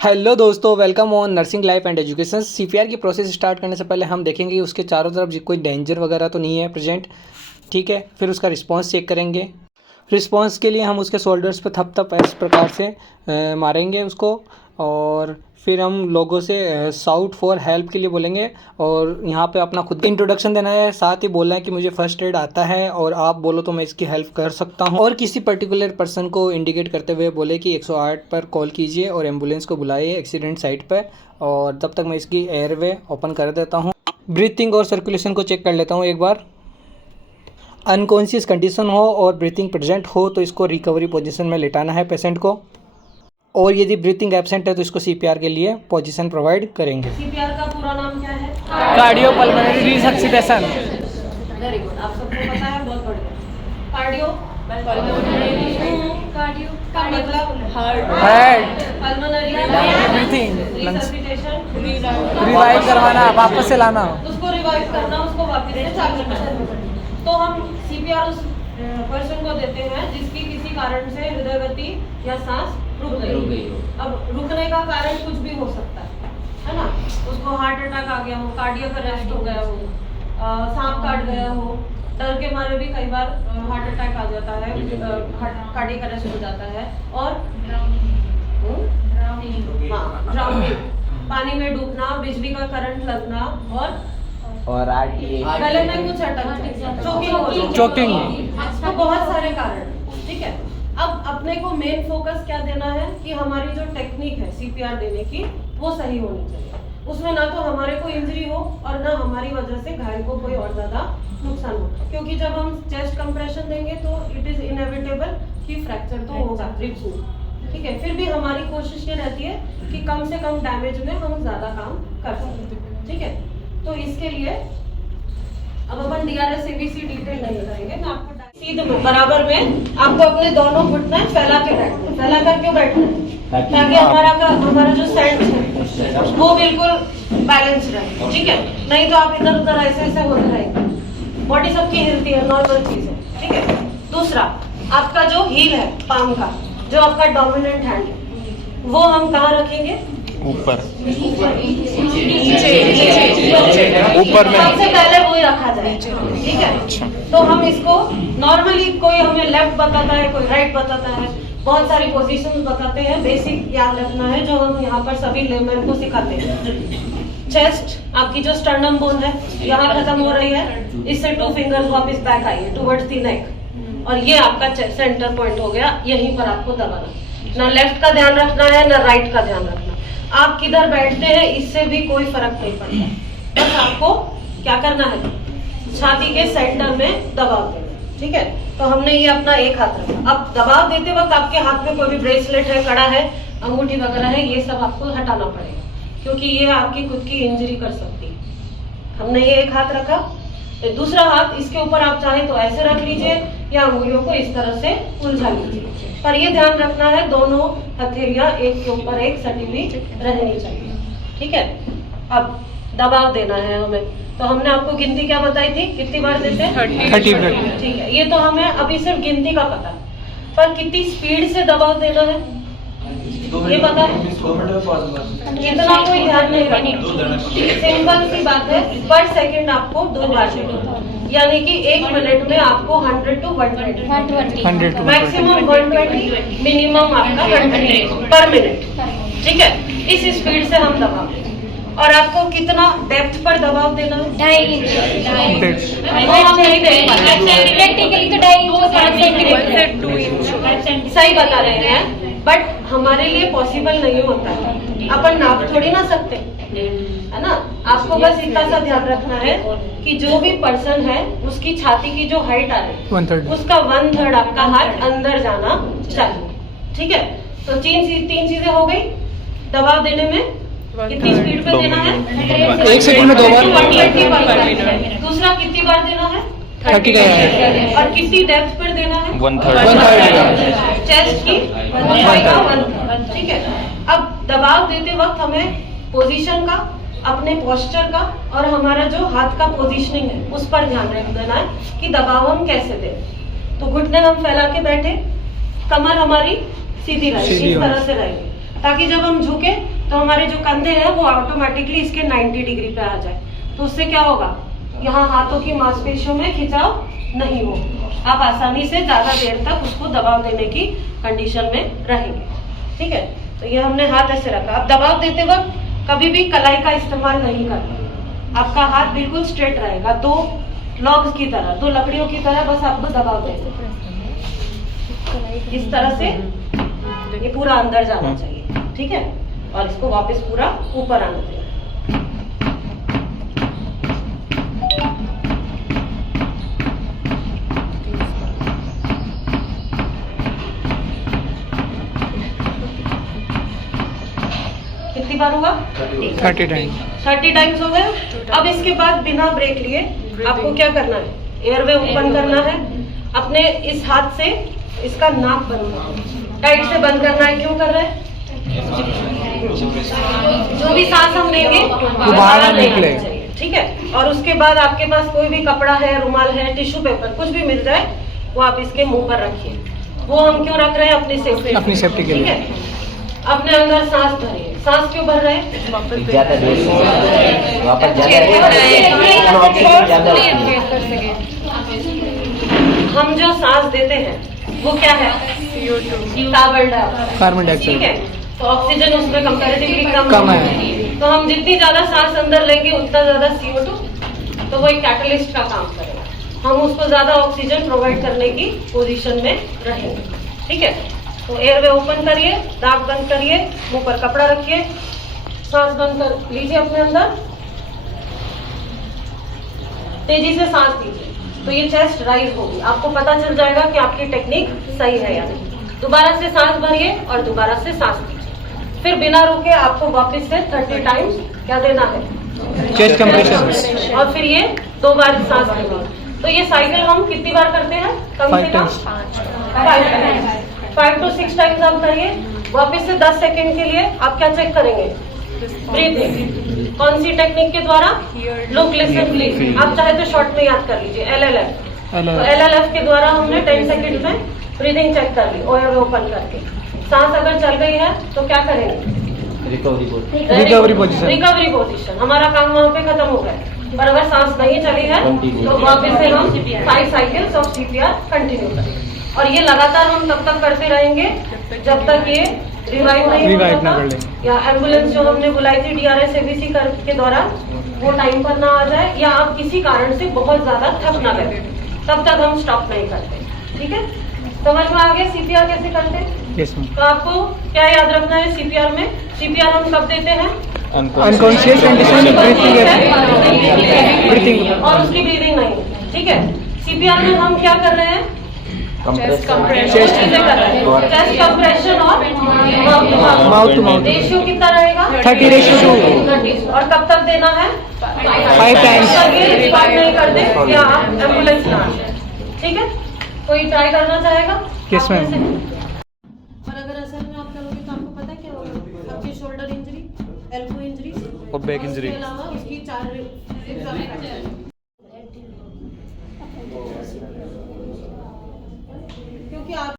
Hello दोस्तों, welcome on nursing life and education. CPR की process start करने से पहले हम देखेंगे कि उसके चारों तरफ कोई डेंजर वगैरह तो नहीं है प्रेजेंट। ठीक है, फिर उसका रिस्पांस चेक करेंगे। रिस्पांस के लिए हम उसके शोल्डर्स पे थप थप इस प्रकार से मारेंगे उसको, और फिर हम लोगों से साउट फॉर हेल्प के लिए बोलेंगे। और यहाँ पे अपना खुद इंट्रोडक्शन देना है, साथ ही बोलना है कि मुझे फर्स्ट एड आता है और आप बोलो तो मैं इसकी हेल्प कर सकता हूँ। और किसी पर्टिकुलर पर्सन को इंडिकेट करते हुए बोले कि 108 पर कॉल कीजिए और एम्बुलेंस को बुलाइए एक्सीडेंट साइट पर। और तब तक मैं इसकी एयरवे ओपन कर देता हूँ। ब्रीथिंग और सर्कुलेशन को चेक कर लेता हूँ एक बार। अनकॉन्शियस कंडीशन हो और ब्रीथिंग प्रेजेंट हो तो इसको रिकवरी पोजीशन में लेटाना है पेशेंट को। और यदि ब्रीथिंग एब्सेंट है तो इसको सीपीआर के लिए पोजीशन प्रोवाइड करेंगे। सीपीआर का पूरा नाम क्या है? Cardiopulmonary resuscitation. वेरी गुड, आप सबको पता है, बहुत बढ़िया। कार्डियो कार्डियो का मतलब हार्ट, पल्मोनरी ब्रीथिंग, रिसर्सिटेशन, रिवाइव करवाना, वापस से लाना। उसको रिवाइव करना, उसको वापस से चालू करना। तो हम सीपीआर उस पर्सन को देते हैं जिसकी किसी कारण से हृदय गति या सांस रुक गई हो। अब रुकने का कारण कुछ भी हो सकता है ना? उसको हार्ट अटैक आ गया हो, कार्डियक अरेस्ट हो गया हो, सांप काट गया हो, डर के मारे भी कई बार हार्ट अटैक आ जाता है, कार्डियक अरेस्ट हो जाता है। और ड्राउनिंग, पानी में डूबना, बिजली का करंट लगना, और गले में कुछ अटक, चोकिंग। तो बहुत सारे कारण। ठीक है, अब अपने को मेन फोकस क्या देना है कि हमारी जो टेक्निक है सीपीआर देने की वो सही होनी चाहिए। उसमें ना तो हमारे को इंजरी हो और ना हमारी वजह से घायल को कोई और ज्यादा नुकसान हो, क्योंकि जब हम चेस्ट कंप्रेशन देंगे तो इट इज इनएविटेबल कि फ्रैक्चर तो होगा रिब्स में। ठीक है, फिर भी हमारी कोशिश ये रहती है कि कम से कम डैमेज में हम ज्यादा काम कर सकें। ठीक है, तो इसके लिए अब अपन डीआरएस एबीसी डिटेल नहीं करेंगे। मैं आपको सीधे बराबर में आपको अपने दोनों घुटने फैला के बैठना है। फैला कर क्यों बैठना है? ताकि हमारा जो सेंट है वो बिल्कुल बैलेंस रहे। ठीक है, नहीं तो आप इधर उधर ऐसे ऐसे होते रहेंगे। बॉडी सबकी हिलती है, नॉर्मल चीज है। ठीक है, दूसरा आपका जो हील है पाम का, जो आपका डोमिनेंट हैंड है, वो हम कहाँ रखेंगे? ऊपर में सबसे पहले वही रखा जाए। ठीक है, तो हम इसको नॉर्मली कोई हमें लेफ्ट बताता है, कोई राइट बताता है, बहुत सारी पोजीशंस बताते हैं। बेसिक याद रखना है जो हम यहाँ पर सभी लेमैन को सिखाते हैं। चेस्ट, आपकी जो स्टर्नम बोन है यहाँ खत्म हो रही है, इससे 2 फिंगर्स वापस बैक आइए टुवर्ड्स द नेक, और ये आपका सेंटर पॉइंट हो गया। यहीं पर आपको दबाना, ना लेफ्ट का ध्यान रखना है ना राइट का ध्यान रखना। आप किधर बैठते हैं इससे भी कोई फर्क नहीं पड़ता, बस आपको क्या करना है, छाती के सेंटर में दबाव देना। ठीक है, तो हमने ये अपना एक हाथ रखा। अब दबाव देते वक्त आपके हाथ में कोई भी ब्रेसलेट है, कड़ा है, अंगूठी वगैरह है, ये सब आपको हटाना पड़ेगा, क्योंकि ये आपकी खुद की इंजरी कर सकती है। हमने ये एक हाथ रखा, दूसरा हाथ इसके ऊपर आप चाहे तो ऐसे रख लीजिए या अंगुलियों को इस तरह से उलझा लीजिए, पर ये ध्यान रखना है दोनों हथेलियां एक के ऊपर एक सटी हुई रहनी चाहिए। ठीक है, अब दबाव देना है हमें, तो हमने आपको गिनती क्या बताई थी, कितनी बार देते हैं? 30। ठीक है, ये तो हमें अभी सिर्फ गिनती का पता, पर कितनी स्पीड से दबाव देना है ये पता है? इतना कोई ध्यान नहीं रखना, सिंपल सी बात है। पर सेकंड आपको 2 बार देना, यानी कि 1 मिनट में आपको 100 to 120, मैक्सिमम 120, मिनिमम आपका 100 पर मिनट। ठीक है, इस स्पीड से हम दबाव, और आपको कितना डेप्थ पर दबाव देना है? 2.5 इंच। हम नहीं दे प्रैक्टिकली तो 2.5 इंच सही बता रहे हैं, बट हमारे लिए पॉसिबल नहीं होता है। अपन नाप थोड़ी ना सकते, है ना? आपको बस इतना सा ध्यान रखना है कि जो भी पर्सन है उसकी छाती की जो हाइट आ रही है 1/3, उसका 1/3 आपका हाथ अंदर जाना चाहिए। ठीक है, तो 3 चीजें हो गई। दबाव देने में कितनी स्पीड पे देना है? 1 सेकंड में 2 बार। 120 बार। दूसरा कितनी बार देना है? 30 का है। और कितनी डेप्थ पर देना है? 1/3। चेस्ट की 1/3। ठीक है, अब दबाव देते वक्त हमें पोजीशन का, अपने पोस्चर का और हमारा जो हाथ का पोजीशनिंग है उस पर ध्यान रख देना है कि दबाव हम कैसे दें। तो घुटने हम फैला के बैठे, कमर हमारी सीधी रहेगी, इस तरह से रहेगी। ताकि जब हम झुके तो हमारे जो कंधे हैं वो ऑटोमेटिकली इसके 90 डिग्री पे आ जाए। तो उससे क्या होगा, यहाँ हाथों की मांसपेशियों में खिंचाव नहीं हो, आप आसानी से ज्यादा देर तक उसको दबाव देने की कंडीशन में रहेंगे। ठीक है, तो ये हमने हाथ ऐसे रखा। अब दबाव देते वक्त कभी भी कलाई का इस्तेमाल नहीं करना, आपका हाथ बिल्कुल स्ट्रेट रहेगा, दो लॉग्स की तरह, दो लकड़ियों की तरह बस आपको दबाव देना। इस तरह से ये पूरा अंदर जाना चाहिए। ठीक है, और इसको वापस पूरा ऊपर आने देना। कितनी बार हुआ? 30 टाइम। 30 टाइम्स हो गए। अब इसके बाद बिना ब्रेक लिए आपको क्या करना है, एयरवे ओपन करना है। अपने इस हाथ से इसका नाक बंद करना है, टाइट से बंद करना है। क्यों कर रहे हैं? जो भी सांस हम देंगे वो बाहर ना निकले। ठीक है, और उसके बाद आपके पास कोई भी कपड़ा है, रुमाल है, टिश्यू पेपर, कुछ भी मिल जाए वो आप इसके मुंह पर रखिए। वो हम क्यों रख रहे हैं? अपनी सेफ्टी के लिए। ठीक है, अपने अंदर सांस भरिए। सांस क्यों भर रहे हैं? हम जो सांस देते हैं वो क्या है? Carbon dioxide. ठीक है, तो ऑक्सीजन उसमें कंपैरेटिवली कम है। तो हम जितनी ज्यादा सांस अंदर लेंगे उतना ज्यादा CO2, तो वो एक कैटलिस्ट का काम करेगा, हम उसको ज्यादा ऑक्सीजन प्रोवाइड करने की पोजीशन में रहेंगे। ठीक है, तो एयरवे ओपन करिए, नाक बंद करिए, मुंह पर कपड़ा रखिए, सांस बंद कर लीजिए अपने अंदर, तेजी से सांस लीजिए। तो ये चेस्ट राइज होगी, आपको पता चल जाएगा कि आपकी टेक्निक सही है या नहीं। दोबारा से सांस भरिए और दोबारा से सांस लीजिए। फिर बिना रुके आपको वापस से 30 टाइम्स क्या देना है? Chest compression. और फिर ये 2 बार सांस लेंगे। तो ये साइकिल हम कितनी बार करते हैं? कम से कम 5 to 6 टाइम्स आप करिए। वापस से 10 सेकेंड के लिए आप क्या चेक करेंगे? ब्रीथिंग। कौन सी टेक्निक के द्वारा? Look, listen, breathe. आप चाहे तो शॉर्ट में याद कर लीजिए, LLF। तो LLF के द्वारा हमने 10 सेकेंड में ब्रीथिंग चेक कर ली, ओयर ओपन करके। सांस अगर चल गई है तो क्या करेंगे? Recovery position. हमारा काम वहाँ पे खत्म हो गया। पर अगर सांस नहीं चली है तो वापस से हम 5 साइकिल्स ऑफ CPR कंटिन्यू करेंगे। और ये लगातार हम तब तक करते रहेंगे जब तक ये रिवाइव नहीं हो जाता, या एम्बुलेंस जो हमने बुलाई थी DRS ABC के दौरान वो टाइम पर ना आ जाए, या आप किसी कारण से बहुत ज्यादा थक ना लगे, तब तक हम स्टॉप नहीं करते। ठीक है, समझ में आ गया CPR कैसे करते हैं? Yes, तो आपको क्या याद रखना है CPR में? CPR हम कब देते हैं? अनकॉन्शियस कंडीशन में ब्रीथिंग और उसकी ब्रीदिंग नहीं। ठीक है, CPR में हम क्या कर रहे हैं? चेस्ट कंप्रेशन और माउथ टू माउथ। रेशियो कितना रहेगा? 30:2। और कब तक देना है? 5 टाइम्स। रिस्पॉन्ड नहीं करते या आप एम्बुलेंस ना आए। ठीक है, कोई ट्राई करना चाहेगा? Yes, ma'am. और अगर असल में आप करोगे तो आपको पता है क्या होगा? आपकी शोल्डर इंजरी, एल्बो इंजरी और बैक इंजरी। उसके अलावा उसकी 4 ribs